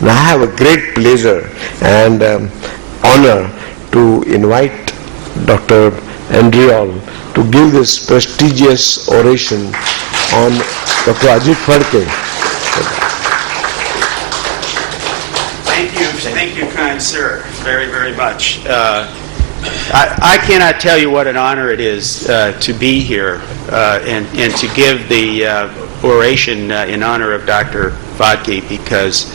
And I have a great pleasure and honor to invite Dr. Andriole to give this prestigious oration on Dr. Ajit Phadke. Thank you, kind sir, very, very much. I cannot tell you what an honor it is to be here and to give the oration in honor of Dr. Phadke, because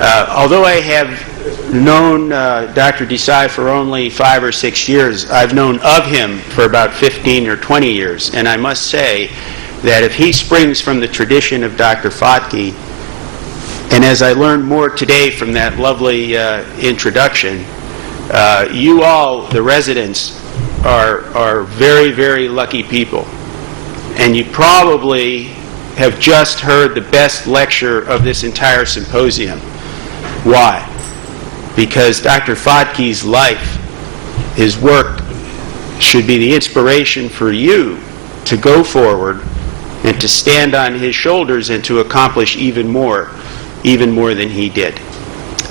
although I have known Dr. Desai for only 5 or 6 years, I've known of him for about 15 or 20 years, and I must say that if he springs from the tradition of Dr. Phadke, and as I learned more today from that lovely introduction, you all, the residents, are very, very lucky people. And you probably have just heard the best lecture of this entire symposium. Why? Because Dr. Phadke's life, his work, should be the inspiration for you to go forward and to stand on his shoulders and to accomplish even more than he did.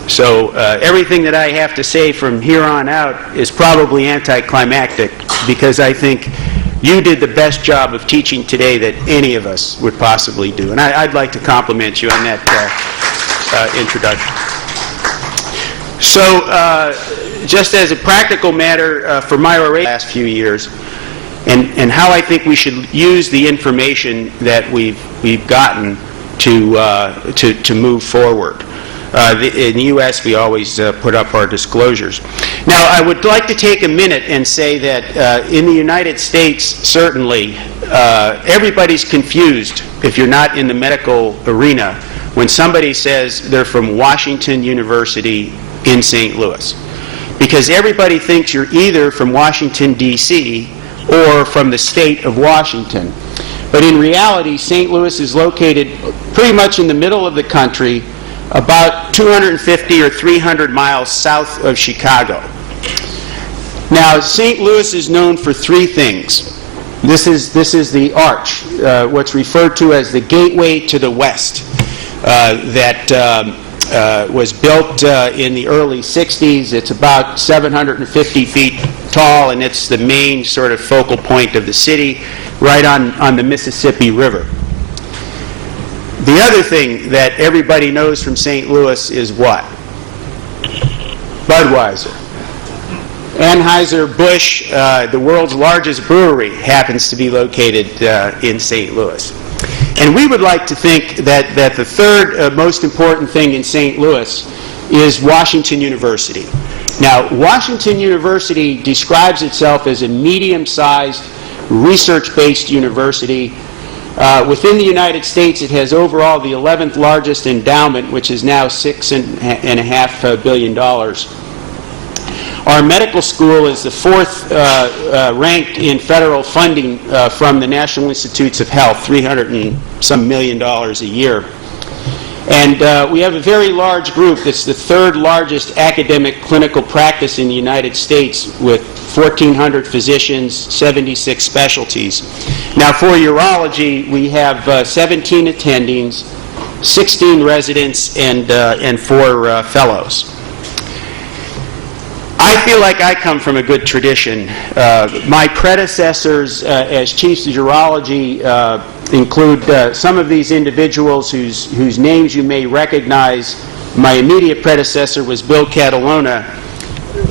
So everything that I have to say from here on out is probably anticlimactic, because I think you did the best job of teaching today that any of us would possibly do. And I'd like to compliment you on that introduction. So just as a practical matter for my oration last few years, and how I think we should use the information that we've gotten to move forward. In the U.S., we always put up our disclosures. Now, I would like to take a minute and say that in the United States, certainly, everybody's confused, if you're not in the medical arena, when somebody says they're from Washington University in St. Louis. Because everybody thinks you're either from Washington, D.C., or from the state of Washington. But in reality, St. Louis is located pretty much in the middle of the country, about 250 or 300 miles south of Chicago. Now, St. Louis is known for 3 things. This is the arch, what's referred to as the gateway to the west, that was built in the early 60s. It's about 750 feet tall, and it's the main sort of focal point of the city, right on the Mississippi River. The other thing that everybody knows from St. Louis is what? Budweiser. Anheuser-Busch, the world's largest brewery, happens to be located in St. Louis. And we would like to think that the third most important thing in St. Louis is Washington University. Now, Washington University describes itself as a medium-sized, research-based university. Within the United States, it has overall the 11th largest endowment, which is now $6.5 billion. Our medical school is the 4th ranked in federal funding from the National Institutes of Health, $300 and some million a year. And we have a very large group that's the 3rd largest academic clinical practice in the United States, with 1,400 physicians, 76 specialties. Now, for urology, we have 17 attendings, 16 residents, and 4 fellows. I feel like I come from a good tradition. My predecessors as chiefs of urology include some of these individuals whose names you may recognize. My immediate predecessor was Bill Catalona,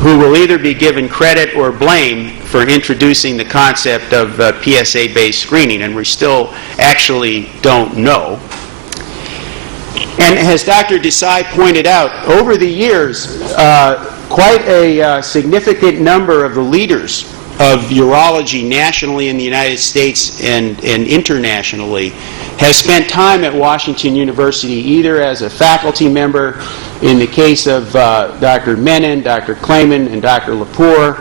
who will either be given credit or blame for introducing the concept of PSA-based screening, and we still actually don't know. And as Dr. Desai pointed out, over the years, quite a significant number of the leaders of urology nationally in the United States and internationally has spent time at Washington University, either as a faculty member, in the case of Dr. Menon, Dr. Clayman, and Dr. Lepore.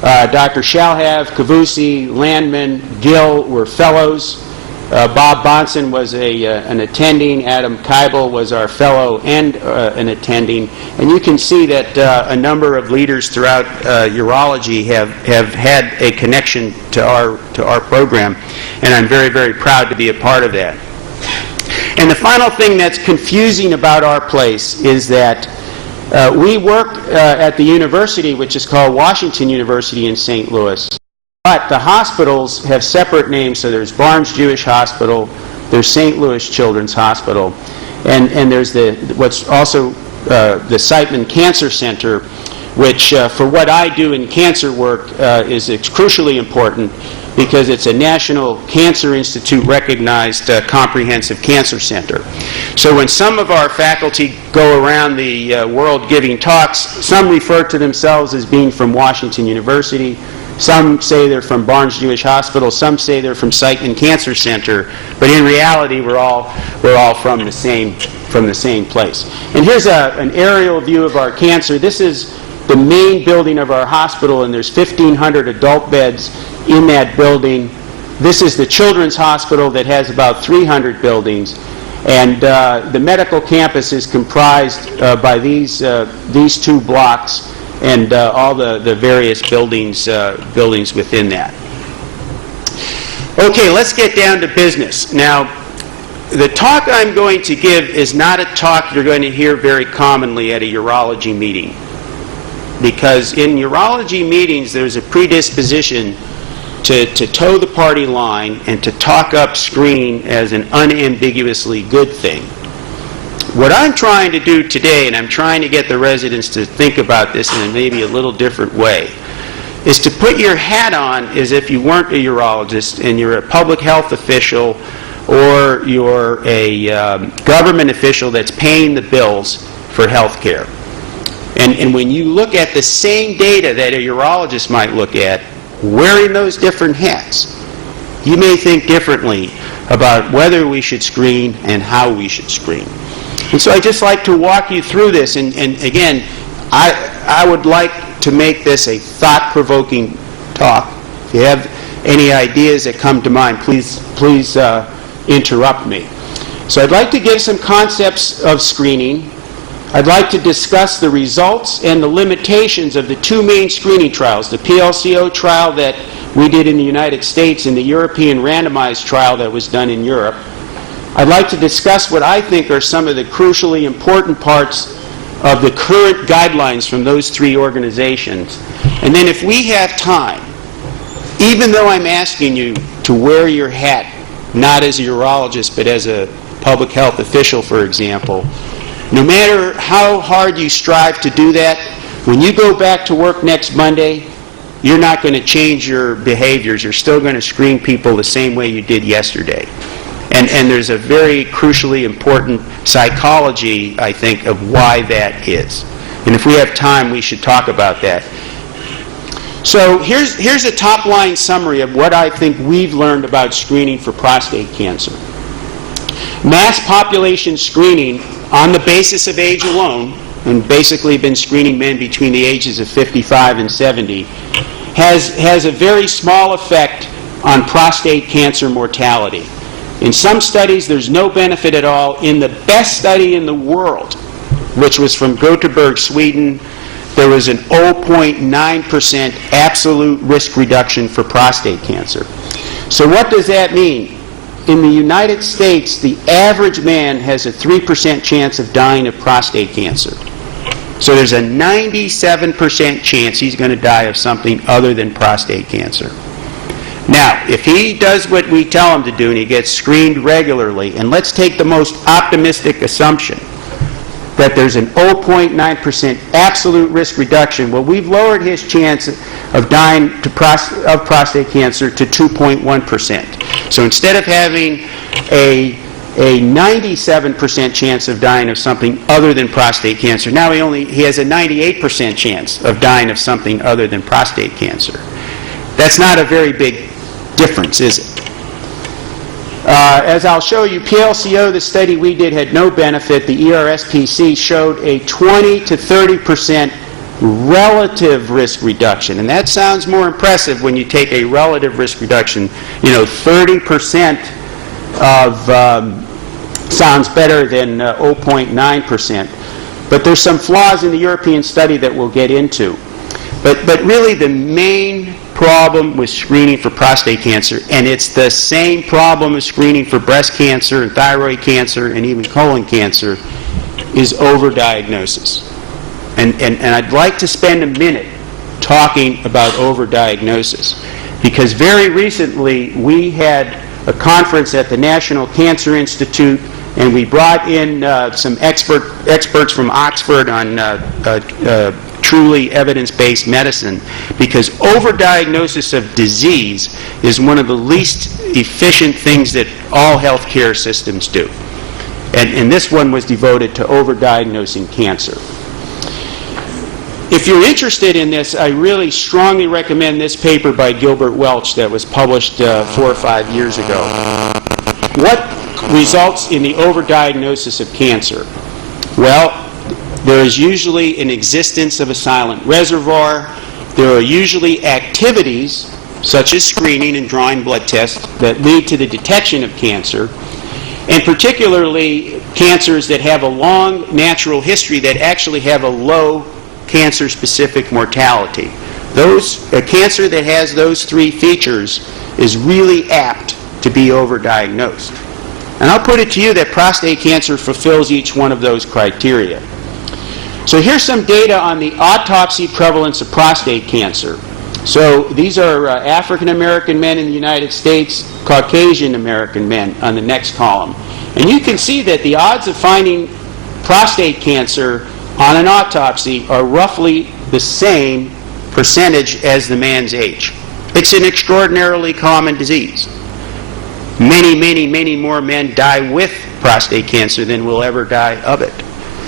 Dr. Shalhav, Kavusi, Landman, Gill were fellows. Bob Bonson was an attending. Adam Keibel was our fellow and an attending. And you can see that a number of leaders throughout urology have had a connection to our program, and I'm very, very proud to be a part of that. And the final thing that's confusing about our place is that we work at the university, which is called Washington University in St. Louis, but the hospitals have separate names. So there's Barnes Jewish Hospital, there's St. Louis Children's Hospital, and there's what's also the Siteman Cancer Center, which for what I do in cancer work is crucially important because it's a National Cancer Institute recognized comprehensive cancer center. So when some of our faculty go around the world giving talks, some refer to themselves as being from Washington University, some say they're from Barnes Jewish Hospital, some say they're from Siteman Cancer Center, but in reality we're all from the same place. And here's an aerial view of our cancer. This is the main building of our hospital, and there's 1,500 adult beds in that building. This is the Children's Hospital that has about 300 buildings, and the medical campus is comprised by these two blocks and all the various buildings within that. Okay, let's get down to business. Now, the talk I'm going to give is not a talk you're going to hear very commonly at a urology meeting, because in urology meetings there's a predisposition to toe the party line and to talk up screening as an unambiguously good thing. What I'm trying to do today, and I'm trying to get the residents to think about this in maybe a little different way, is to put your hat on as if you weren't a urologist and you're a public health official or you're a government official that's paying the bills for health care. And when you look at the same data that a urologist might look at, wearing those different hats, you may think differently about whether we should screen and how we should screen. And so I'd just like to walk you through this, and again, I would like to make this a thought-provoking talk. If you have any ideas that come to mind, please interrupt me. So I'd like to give some concepts of screening. I'd like to discuss the results and the limitations of the two main screening trials, the PLCO trial that we did in the United States and the European randomized trial that was done in Europe. I'd like to discuss what I think are some of the crucially important parts of the current guidelines from those three organizations. And then if we have time, even though I'm asking you to wear your hat, not as a urologist, but as a public health official, for example, no matter how hard you strive to do that, when you go back to work next Monday, you're not going to change your behaviors. You're still going to screen people the same way you did yesterday. And there's a very crucially important psychology, I think, of why that is. And if we have time, we should talk about that. So here's a top-line summary of what I think we've learned about screening for prostate cancer. Mass population screening on the basis of age alone, and basically been screening men between the ages of 55 and 70, has a very small effect on prostate cancer mortality. In some studies, there's no benefit at all. In the best study in the world, which was from Gothenburg, Sweden, there was an 0.9% absolute risk reduction for prostate cancer. So what does that mean? In the United States, the average man has a 3% chance of dying of prostate cancer. So there's a 97% chance he's going to die of something other than prostate cancer. Now, if he does what we tell him to do and he gets screened regularly, and let's take the most optimistic assumption that there's an 0.9% absolute risk reduction, well, we've lowered his chance of dying of prostate cancer to 2.1%. So instead of having a 97% chance of dying of something other than prostate cancer, now he has a 98% chance of dying of something other than prostate cancer. That's not a very big difference, is it? As I'll show you, PLCO, the study we did, had no benefit. The ERSPC showed a 20 to 30% relative risk reduction. And that sounds more impressive when you take a relative risk reduction. 30% sounds better than 0.9%. But there's some flaws in the European study that we'll get into. But really the main problem with screening for prostate cancer, and it's the same problem with screening for breast cancer and thyroid cancer and even colon cancer, is overdiagnosis. And I'd like to spend a minute talking about overdiagnosis, because very recently we had a conference at the National Cancer Institute, and we brought in some experts from Oxford on truly evidence-based medicine, because overdiagnosis of disease is one of the least efficient things that all healthcare systems do. And this one was devoted to overdiagnosing cancer. If you're interested in this, I really strongly recommend this paper by Gilbert Welch that was published 4 or 5 years ago. What results in the overdiagnosis of cancer? Well, there is usually an existence of a silent reservoir. There are usually activities, such as screening and drawing blood tests, that lead to the detection of cancer, and particularly cancers that have a long natural history that actually have a low cancer-specific mortality. A cancer that has those three features is really apt to be overdiagnosed. And I'll put it to you that prostate cancer fulfills each one of those criteria. So here's some data on the autopsy prevalence of prostate cancer. So these are African American men in the United States, Caucasian American men on the next column. And you can see that the odds of finding prostate cancer on an autopsy are roughly the same percentage as the man's age. It's an extraordinarily common disease. Many, many, many more men die with prostate cancer than will ever die of it.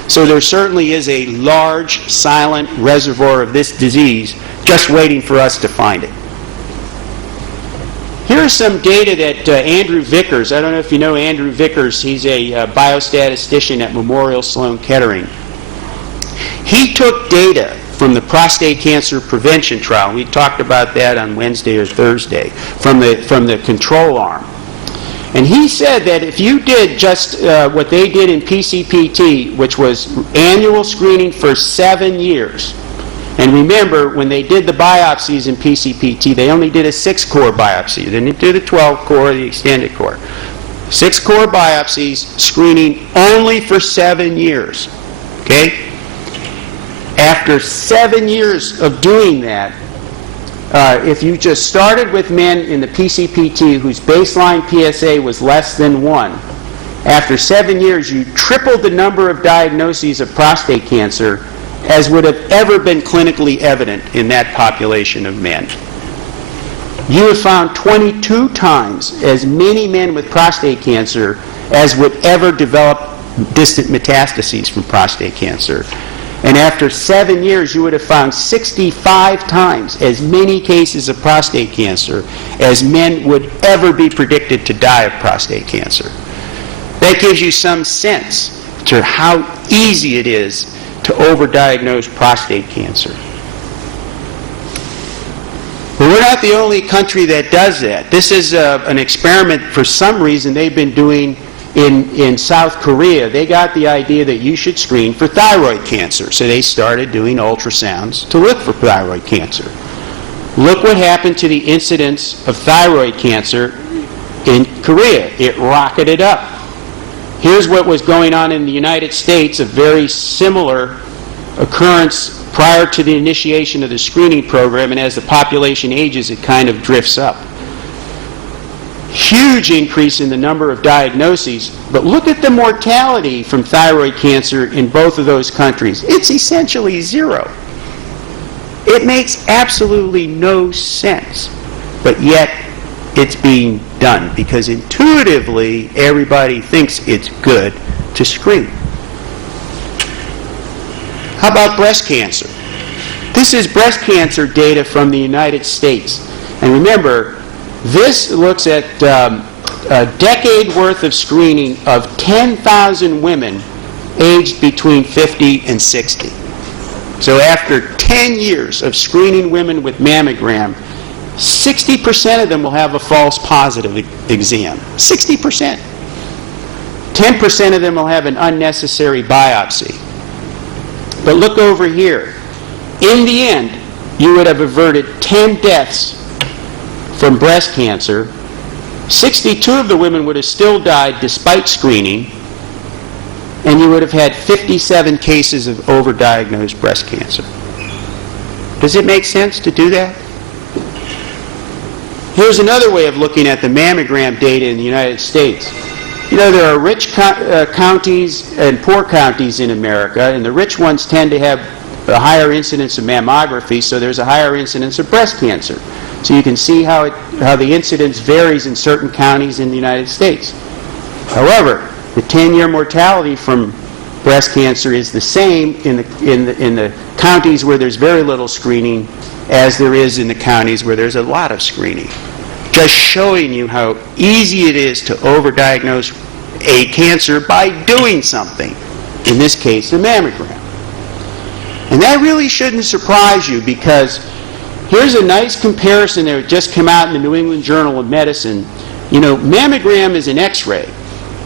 So there certainly is a large, silent reservoir of this disease just waiting for us to find it. Here's some data that Andrew Vickers, I don't know if you know Andrew Vickers, he's a biostatistician at Memorial Sloan Kettering. He took data from the prostate cancer prevention trial. We talked about that on Wednesday or Thursday, from the control arm. And he said that if you did just what they did in PCPT, which was annual screening for 7 years, and remember, when they did the biopsies in PCPT, they only did a 6-core biopsy. They didn't do the 12-core or the extended core. 6-core biopsies, screening only for 7 years. Okay? After 7 years of doing that, if you just started with men in the PCPT whose baseline PSA was less than 1, after 7 years you tripled the number of diagnoses of prostate cancer as would have ever been clinically evident in that population of men. You have found 22 times as many men with prostate cancer as would ever develop distant metastases from prostate cancer. And after 7 years, you would have found 65 times as many cases of prostate cancer as men would ever be predicted to die of prostate cancer. That gives you some sense to how easy it is to overdiagnose prostate cancer. But we're not the only country that does that. This is an experiment, for some reason, they've been doing in South Korea. They got the idea that you should screen for thyroid cancer, so they started doing ultrasounds to look for thyroid cancer. Look what happened to the incidence of thyroid cancer in Korea. It rocketed up. Here's what was going on in the United States, a very similar occurrence prior to the initiation of the screening program, and as the population ages, it kind of drifts up. Huge increase in the number of diagnoses, but look at the mortality from thyroid cancer in both of those countries. It's essentially zero. It makes absolutely no sense, but yet it's being done because intuitively everybody thinks it's good to screen. How about breast cancer? This is breast cancer data from the United States. And remember, this looks at a decade worth of screening of 10,000 women aged between 50 and 60. So after 10 years of screening women with mammogram, 60% of them will have a false positive exam. 60%. 10% of them will have an unnecessary biopsy. But look over here. In the end, you would have averted 10 deaths from breast cancer, 62 of the women would have still died despite screening, and you would have had 57 cases of overdiagnosed breast cancer. Does it make sense to do that? Here's another way of looking at the mammogram data in the United States. You know, there are rich counties and poor counties in America, and the rich ones tend to have a higher incidence of mammography, so there's a higher incidence of breast cancer. So you can see how the incidence varies in certain counties in the United States. However, the 10-year mortality from breast cancer is the same in the counties where there's very little screening as there is in the counties where there's a lot of screening. Just showing you how easy it is to overdiagnose a cancer by doing something, in this case a mammogram. And that really shouldn't surprise you, because here's a nice comparison that just came out in the New England Journal of Medicine. You know, mammogram is an X-ray,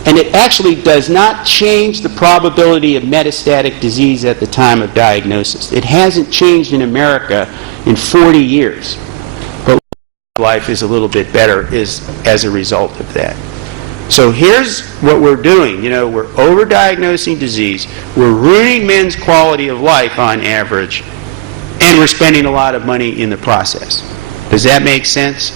and it actually does not change the probability of metastatic disease at the time of diagnosis. It hasn't changed in America in 40 years. But life is a little bit better as a result of that. So here's what we're doing. You know, we're overdiagnosing disease, we're ruining men's quality of life on average, and we're spending a lot of money in the process. Does that make sense?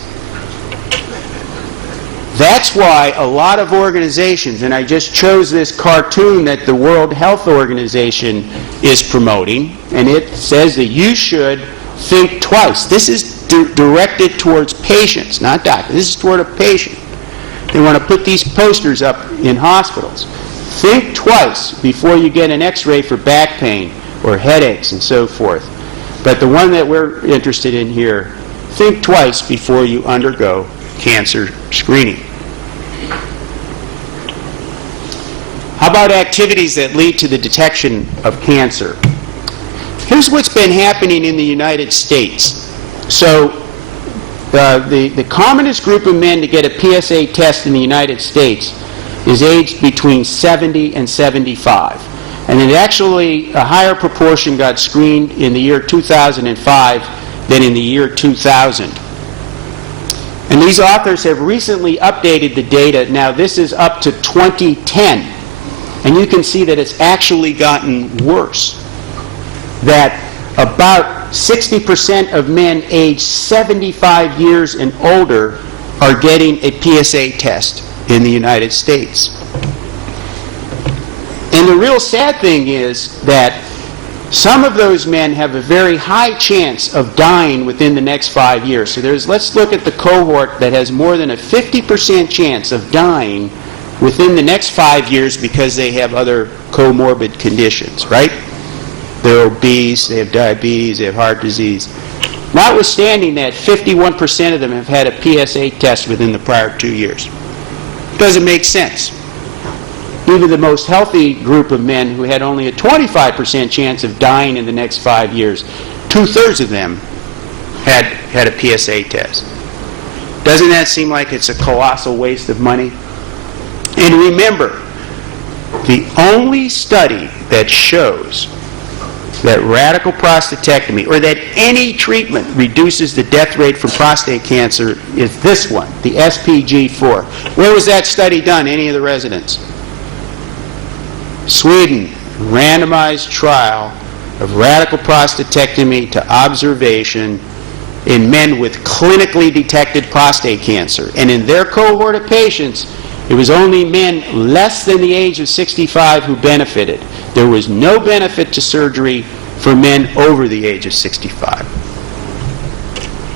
That's why a lot of organizations, and I just chose this cartoon that the World Health Organization is promoting, and it says that you should think twice. This is directed towards patients, not doctors. This is toward a patient. They want to put these posters up in hospitals. Think twice before you get an X-ray for back pain or headaches and so forth. But the one that we're interested in here, think twice before you undergo cancer screening. How about activities that lead to the detection of cancer? Here's what's been happening in the United States. So the commonest group of men to get a PSA test in the United States is aged between 70 and 75. And then actually a higher proportion got screened in the year 2005 than in the year 2000. And these authors have recently updated the data. Now this is up to 2010. And you can see that it's actually gotten worse. That about 60% of men aged 75 years and older are getting a PSA test in the United States. And the real sad thing is that some of those men have a very high chance of dying within the next 5 years. So let's look at the cohort that has more than a 50% chance of dying within the next 5 years because they have other comorbid conditions, right? They're obese, they have diabetes, they have heart disease. Notwithstanding that, 51% of them have had a PSA test within the prior 2 years. Doesn't make sense. Even the most healthy group of men who had only a 25% chance of dying in the next 5 years, 2/3 of them had a PSA test. Doesn't that seem like it's a colossal waste of money? And remember, the only study that shows that radical prostatectomy or that any treatment reduces the death rate from prostate cancer is this one, the SPG4. Where was that study done? Any of the residents? Sweden, randomized trial of radical prostatectomy to observation in men with clinically detected prostate cancer. And in their cohort of patients, it was only men less than the age of 65 who benefited. There was no benefit to surgery for men over the age of 65.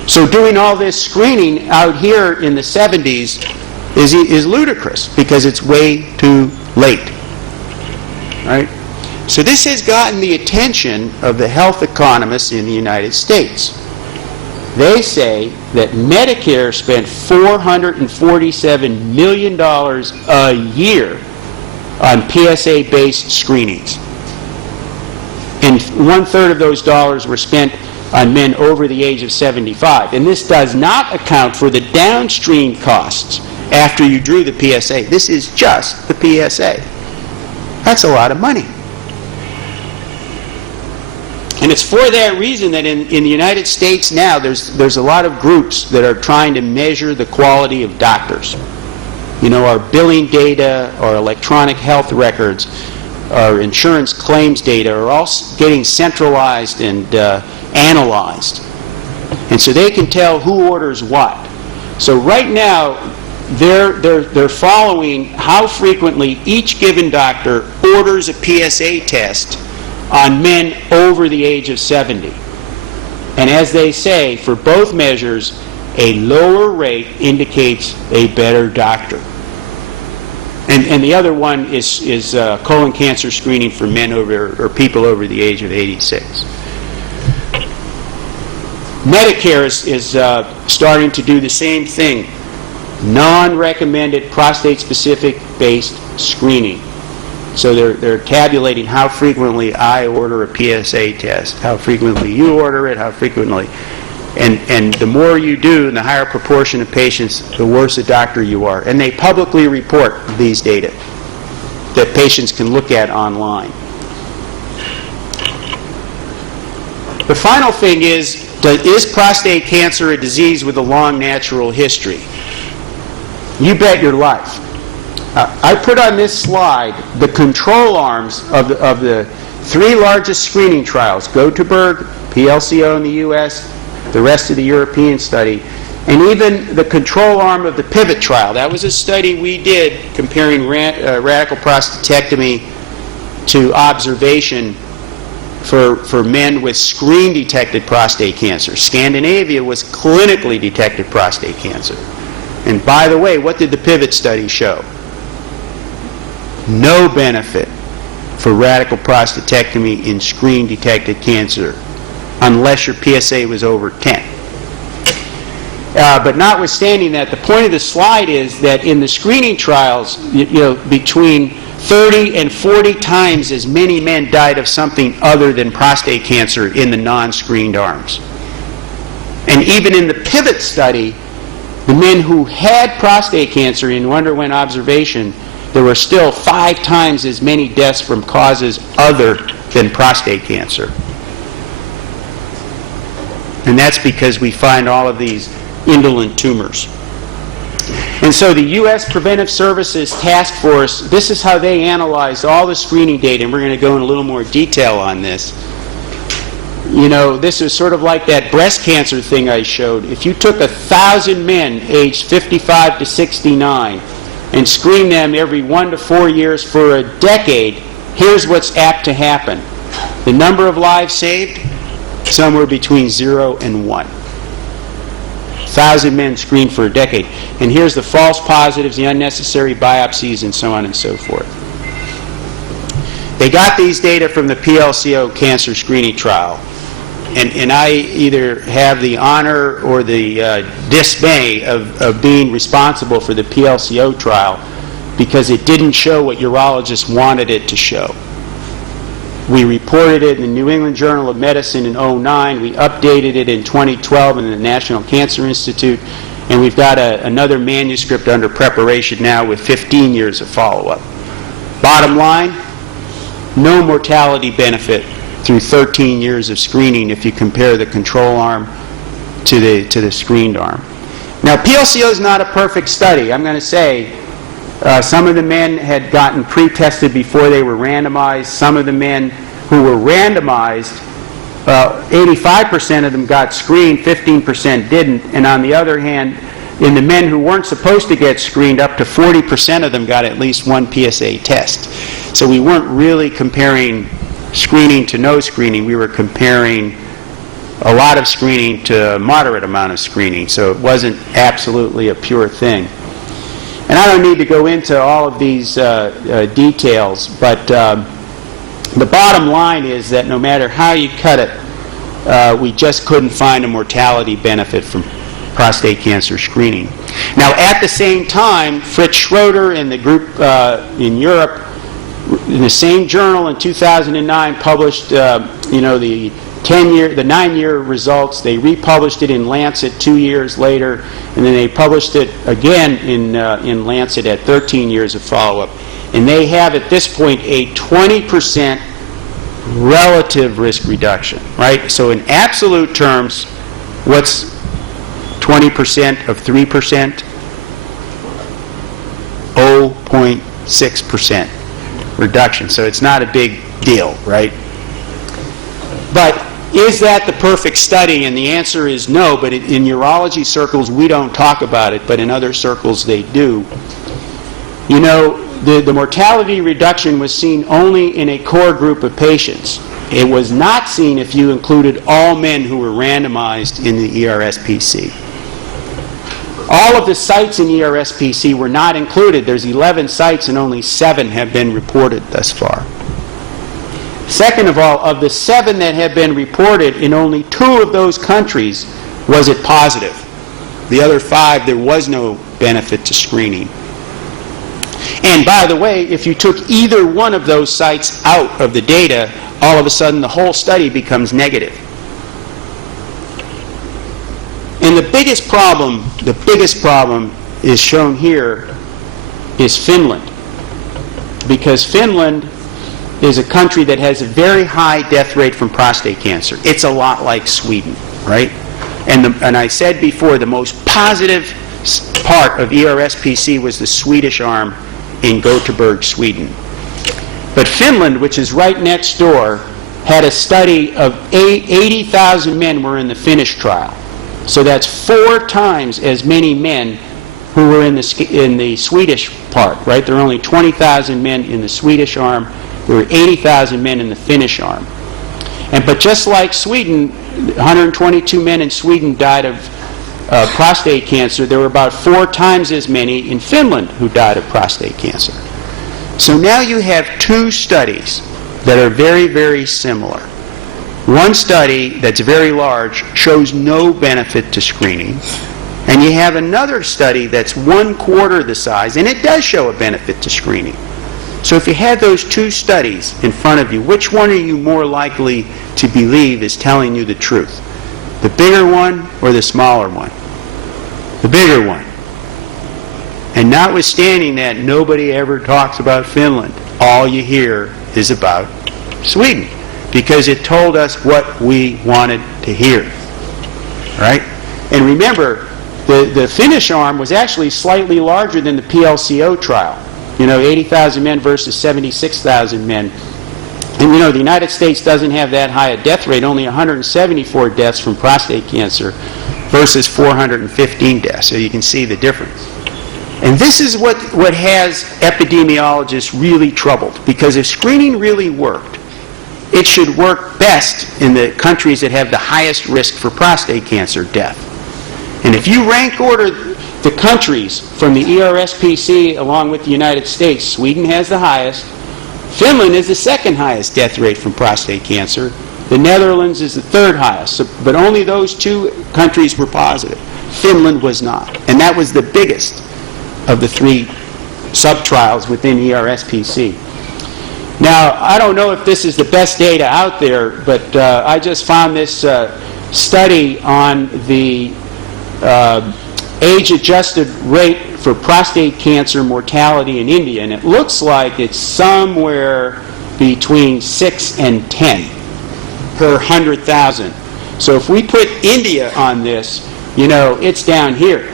So doing all this screening out here in the 70s is ludicrous because it's way too late. Right? So this has gotten the attention of the health economists in the United States. They say that Medicare spent $447 million a year on PSA-based screenings. And 1/3 of those dollars were spent on men over the age of 75. And this does not account for the downstream costs after you drew the PSA. This is just the PSA. That's a lot of money. And it's for that reason that in the United States now, there's a lot of groups that are trying to measure the quality of doctors. You know, our billing data, our electronic health records, our insurance claims data are all getting centralized and analyzed. And so they can tell who orders what. So right now, they're following how frequently each given doctor orders a PSA test on men over the age of 70. And as they say, for both measures, a lower rate indicates a better doctor. And the other one is colon cancer screening for men or people over the age of 86. Medicare is starting to do the same thing. Non-recommended prostate-specific based screening. So they're tabulating how frequently I order a PSA test, how frequently you order it, how frequently. And the more you do, and the higher proportion of patients, the worse a doctor you are. And they publicly report these data that patients can look at online. The final thing is prostate cancer a disease with a long natural history? You bet your life. I put on this slide the control arms of the three largest screening trials, Gothenburg, PLCO in the U.S., the rest of the European study, and even the control arm of the PIVOT trial. That was a study we did comparing radical prostatectomy to observation for men with screen-detected prostate cancer. Scandinavia was clinically detected prostate cancer. And by the way, what did the PIVOT study show? No benefit for radical prostatectomy in screen-detected cancer unless your PSA was over 10. But notwithstanding that, the point of the slide is that in the screening trials, between 30 and 40 times as many men died of something other than prostate cancer in the non-screened arms. And even in the PIVOT study, the men who had prostate cancer and who underwent observation, there were still 5 times as many deaths from causes other than prostate cancer. And that's because we find all of these indolent tumors. And so the U.S. Preventive Services Task Force, this is how they analyzed all the screening data, and we're going to go in a little more detail on this. You know, this is sort of like that breast cancer thing I showed. If you took 1,000 men aged 55 to 69 and screened them every 1 to 4 years for a decade, here's what's apt to happen. The number of lives saved, somewhere between 0 and 1. 1,000 men screened for a decade. And here's the false positives, the unnecessary biopsies, and so on and so forth. They got these data from the PLCO cancer screening trial. And I either have the honor or the dismay of being responsible for the PLCO trial because it didn't show what urologists wanted it to show. We reported it in the New England Journal of Medicine in 2009. We updated it in 2012 in the National Cancer Institute. And we've got another manuscript under preparation now with 15 years of follow-up. Bottom line, no mortality benefit through 13 years of screening if you compare the control arm to the screened arm. Now, PLCO is not a perfect study. I'm going to say some of the men had gotten pre-tested before they were randomized. Some of the men who were randomized, 85% of them got screened, 15% didn't. And on the other hand, in the men who weren't supposed to get screened, up to 40% of them got at least one PSA test. So we weren't really comparing screening to no screening. We were comparing a lot of screening to a moderate amount of screening. So it wasn't absolutely a pure thing. And I don't need to go into all of these details, but the bottom line is that no matter how you cut it, we just couldn't find a mortality benefit from prostate cancer screening. Now, at the same time, Fritz Schroeder and the group in Europe, in the same journal in 2009, published the 9-year results. They republished it in Lancet 2 years later, and then they published it again in Lancet at 13 years of follow-up. And they have at this point a 20% relative risk reduction, right? So in absolute terms, what's 20% of 3%? 0.6% reduction. So it's not a big deal, right? But is that the perfect study? And the answer is no, but in urology circles, we don't talk about it, but in other circles, they do. You know, the mortality reduction was seen only in a core group of patients. It was not seen if you included all men who were randomized in the ERSPC. All of the sites in ERSPC were not included. There's 11 sites and only 7 have been reported thus far. Second of all, of the 7 that have been reported, in only 2 of those countries was it positive. The other 5, there was no benefit to screening. And by the way, if you took either one of those sites out of the data, all of a sudden the whole study becomes negative. And the biggest problem is shown here is Finland. Because Finland is a country that has a very high death rate from prostate cancer. It's a lot like Sweden, right? And I said before, the most positive part of ERSPC was the Swedish arm in Gothenburg, Sweden. But Finland, which is right next door, had a study of 80,000 men were in the Finnish trial. So that's 4 times as many men who were in the Swedish part, right? There are only 20,000 men in the Swedish arm. There were 80,000 men in the Finnish arm. But just like Sweden, 122 men in Sweden died of prostate cancer. There were about 4 times as many in Finland who died of prostate cancer. So now you have 2 studies that are very, very similar. One study that's very large shows no benefit to screening, and you have another study that's 1/4 the size, and it does show a benefit to screening. So if you had those 2 studies in front of you, which one are you more likely to believe is telling you the truth? The bigger one or the smaller one? The bigger one. And notwithstanding that, nobody ever talks about Finland. All you hear is about Sweden, because it told us what we wanted to hear, right? And remember, the Finnish arm was actually slightly larger than the PLCO trial. You know, 80,000 men versus 76,000 men. And you know, the United States doesn't have that high a death rate, only 174 deaths from prostate cancer versus 415 deaths. So you can see the difference. And this is what has epidemiologists really troubled, because if screening really worked, it should work best in the countries that have the highest risk for prostate cancer death. And if you rank order the countries from the ERSPC along with the United States, Sweden has the highest, Finland is the 2nd highest death rate from prostate cancer, the Netherlands is the 3rd highest, but only those 2 countries were positive. Finland was not. And that was the biggest of the 3 sub-trials within ERSPC. Now, I don't know if this is the best data out there, but I just found this study on the age-adjusted rate for prostate cancer mortality in India, and it looks like it's somewhere between 6 and 10 per 100,000. So if we put India on this, you know, it's down here,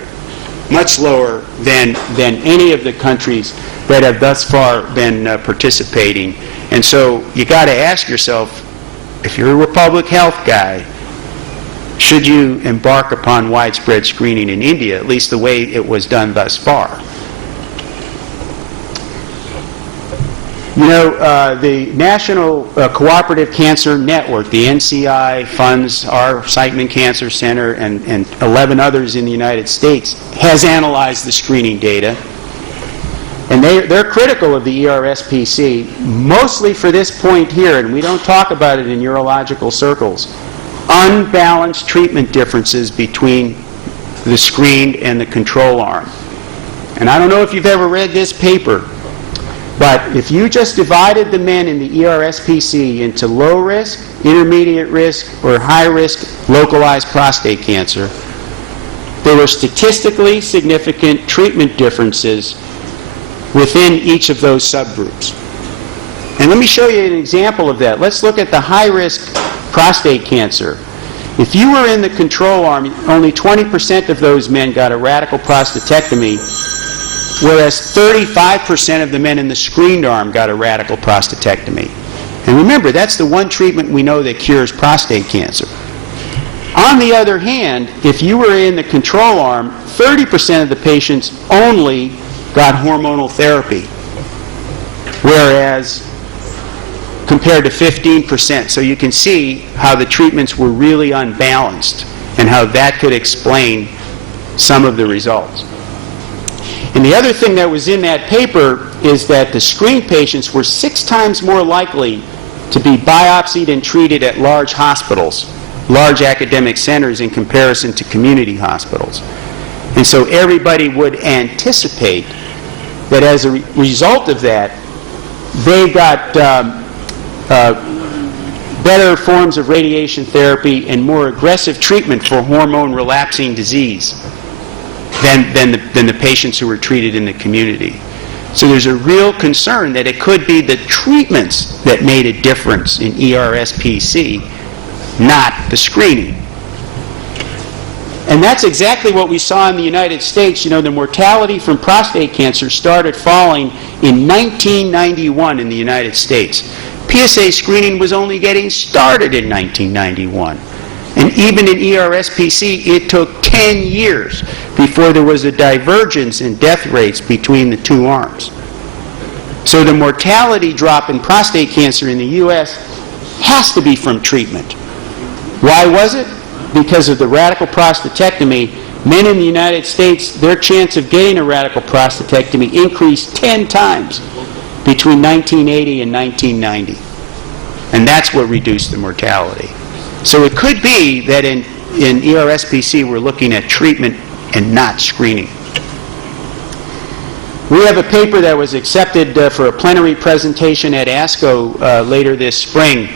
much lower than any of the countries that have thus far been participating. And so you got to ask yourself, if you're a public health guy, should you embark upon widespread screening in India, at least the way it was done thus far? You know, the National Cooperative Cancer Network, the NCI, funds our Siteman Cancer Center and 11 others in the United States, has analyzed the screening data. And they're critical of the ERSPC, mostly for this point here, and we don't talk about it in urological circles, unbalanced treatment differences between the screened and the control arm. And I don't know if you've ever read this paper, but if you just divided the men in the ERSPC into low risk, intermediate risk, or high risk localized prostate cancer, there were statistically significant treatment differences within each of those subgroups. And let me show you an example of that. Let's look at the high-risk prostate cancer. If you were in the control arm, only 20% of those men got a radical prostatectomy, whereas 35% of the men in the screened arm got a radical prostatectomy. And remember, that's the one treatment we know that cures prostate cancer. On the other hand, if you were in the control arm, 30% of the patients only got hormonal therapy, whereas compared to 15%. So you can see how the treatments were really unbalanced and how that could explain some of the results. And the other thing that was in that paper is that the screened patients were 6 times more likely to be biopsied and treated at large hospitals, large academic centers, in comparison to community hospitals. And so everybody would anticipate that as a result of that, they got better forms of radiation therapy and more aggressive treatment for hormone relapsing disease than the patients who were treated in the community. So there's a real concern that it could be the treatments that made a difference in ERSPC, not the screening. And that's exactly what we saw in the United States. You know, the mortality from prostate cancer started falling in 1991 in the United States. PSA screening was only getting started in 1991. And even in ERSPC, it took 10 years before there was a divergence in death rates between the two arms. So the mortality drop in prostate cancer in the U.S. has to be from treatment. Why was it? Because of the radical prostatectomy. Men in the United States, their chance of getting a radical prostatectomy increased 10 times between 1980 and 1990. And that's what reduced the mortality. So it could be that in ERSPC we're looking at treatment and not screening. We have a paper that was accepted for a plenary presentation at ASCO later this spring,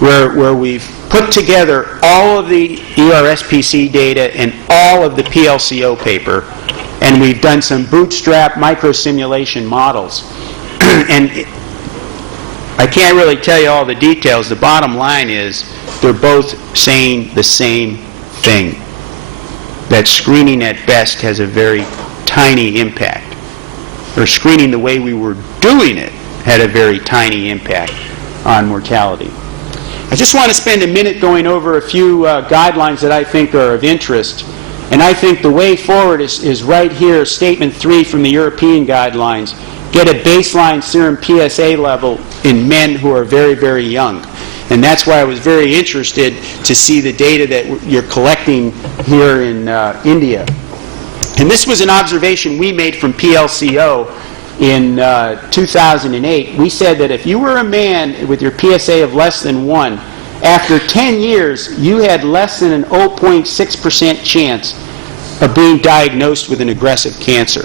where we've put together all of the ERSPC data and all of the PLCO paper, and we've done some bootstrap microsimulation models. And I can't really tell you all the details. The bottom line is they're both saying the same thing, that screening at best has a very tiny impact, or screening the way we were doing it had a very tiny impact on mortality. I just want to spend a minute going over a few guidelines that I think are of interest. And I think the way forward is right here, Statement 3 from the European guidelines. Get a baseline serum PSA level in men who are very, very young. And that's why I was very interested to see the data that you're collecting here in India. And this was an observation we made from PLCO in 2008. We said that if you were a man with your PSA of less than 1, after 10 years, you had less than an 0.6% chance of being diagnosed with an aggressive cancer.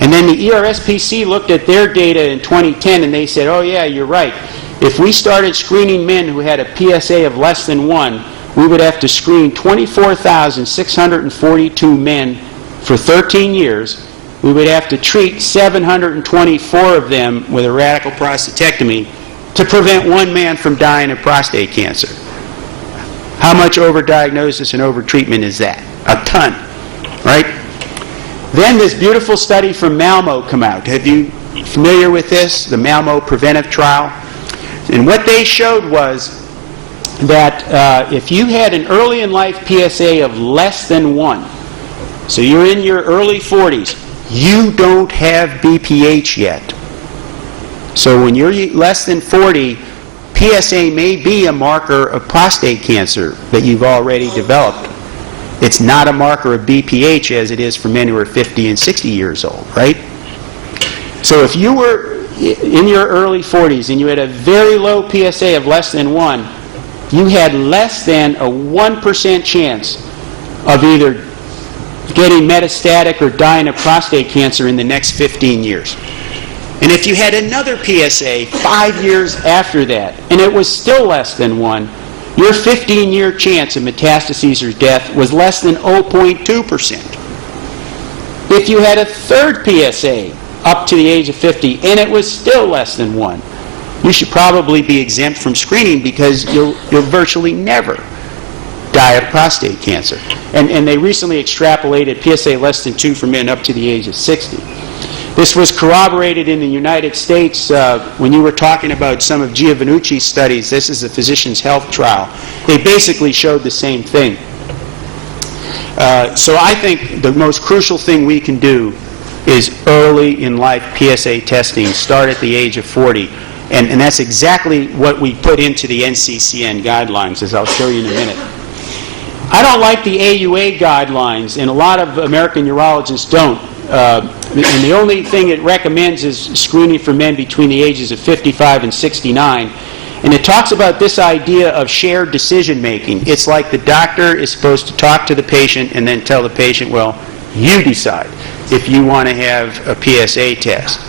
And then the ERSPC looked at their data in 2010 and they said, oh yeah, you're right. If we started screening men who had a PSA of less than 1, we would have to screen 24,642 men for 13 years. We would have to treat 724 of them with a radical prostatectomy to prevent one man from dying of prostate cancer. How much overdiagnosis and overtreatment is that? A ton, right? Then this beautiful study from Malmo come out. Have you familiar with this, the Malmo preventive trial? And what they showed was that if you had an early in life PSA of less than 1, so you're in your early 40s, you don't have BPH yet. So when you're less than 40, PSA may be a marker of prostate cancer that you've already developed. It's not a marker of BPH as it is for men who are 50 and 60 years old, right? So if you were in your early 40s and you had a very low PSA of less than 1, you had less than a 1% chance of either getting metastatic or dying of prostate cancer in the next 15 years. And if you had another PSA 5 years after that, and it was still less than 1, your 15-year chance of metastases or death was less than 0.2%. If you had a third PSA up to the age of 50, and it was still less than 1, you should probably be exempt from screening because you'll virtually never die of prostate cancer. And they recently extrapolated PSA less than 2 for men up to the age of 60. This was corroborated in the United States when you were talking about some of Giovannucci's studies. This is a physician's health trial. They basically showed the same thing. So I think the most crucial thing we can do is early in life PSA testing, start at the age of 40. And that's exactly what we put into the NCCN guidelines, as I'll show you in a minute. I don't like the AUA guidelines, and a lot of American urologists don't. And the only thing it recommends is screening for men between the ages of 55 and 69. And it talks about this idea of shared decision making. It's like the doctor is supposed to talk to the patient and then tell the patient, well, you decide if you want to have a PSA test.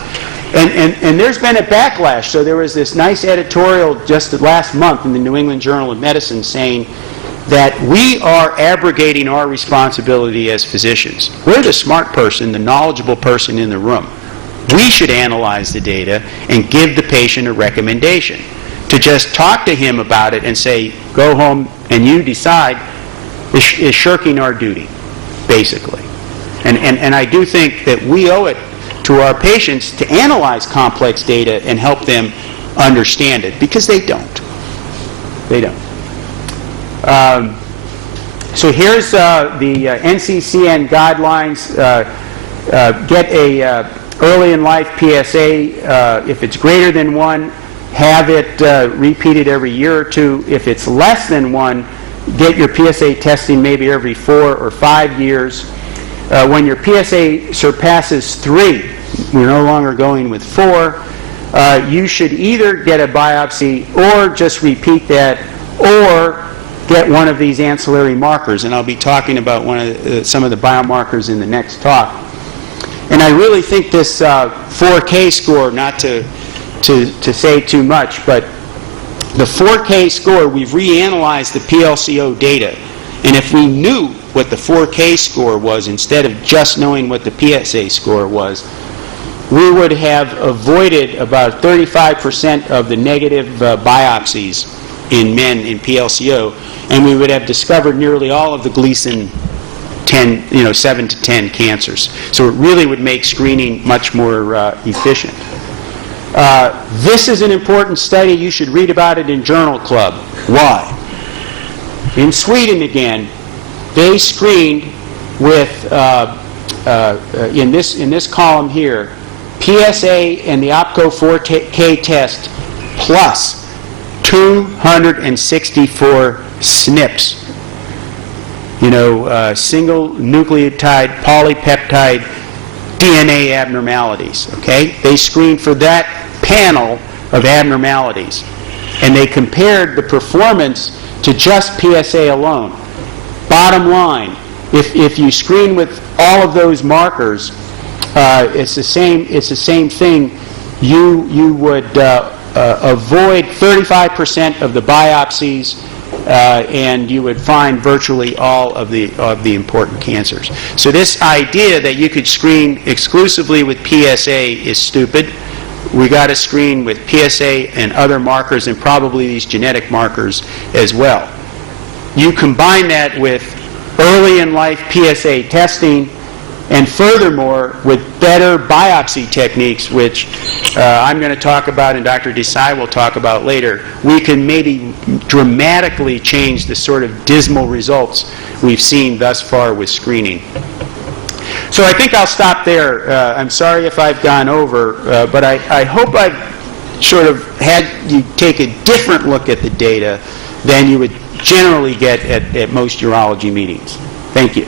And there's been a backlash. So there was this nice editorial just last month in the New England Journal of Medicine saying that we are abrogating our responsibility as physicians. We're the smart person, the knowledgeable person in the room. We should analyze the data and give the patient a recommendation. To just talk to him about it and say, go home and you decide, is shirking our duty, basically. And I do think that we owe it to our patients to analyze complex data and help them understand it, because they don't. They don't. So here's the NCCN guidelines. Get a early in life PSA. If it's greater than 1, have it repeated every year or 2. If it's less than 1, get your PSA testing maybe every 4 or 5 years. When your PSA surpasses 3, you're no longer going with 4. You should either get a biopsy or just repeat that, or get one of these ancillary markers, and I'll be talking about some of the biomarkers in the next talk. And I really think this 4K score, not to say too much, but the 4K score, we've reanalyzed the PLCO data, and if we knew what the 4K score was instead of just knowing what the PSA score was, we would have avoided about 35% of the negative biopsies in men in PLCO, and we would have discovered nearly all of the Gleason 7 to 10 cancers. So it really would make screening much more efficient. This is an important study. You should read about it in Journal Club. Why? In Sweden again, they screened with, in this column here, PSA and the OPCO 4K test plus 264 SNPs, single nucleotide polypeptide DNA abnormalities, okay? They screened for that panel of abnormalities, and they compared the performance to just PSA alone. Bottom line, if you screen with all of those markers, it's the same thing. You would avoid 35% of the biopsies, and you would find virtually all of the important cancers. So this idea that you could screen exclusively with PSA is stupid. We got to screen with PSA and other markers, and probably these genetic markers as well. You combine that with early in life PSA testing, and furthermore, with better biopsy techniques, which I'm going to talk about and Dr. Desai will talk about later, we can maybe dramatically change the sort of dismal results we've seen thus far with screening. So I think I'll stop there. I'm sorry if I've gone over, but I hope I've sort of had you take a different look at the data than you would generally get at most urology meetings. Thank you.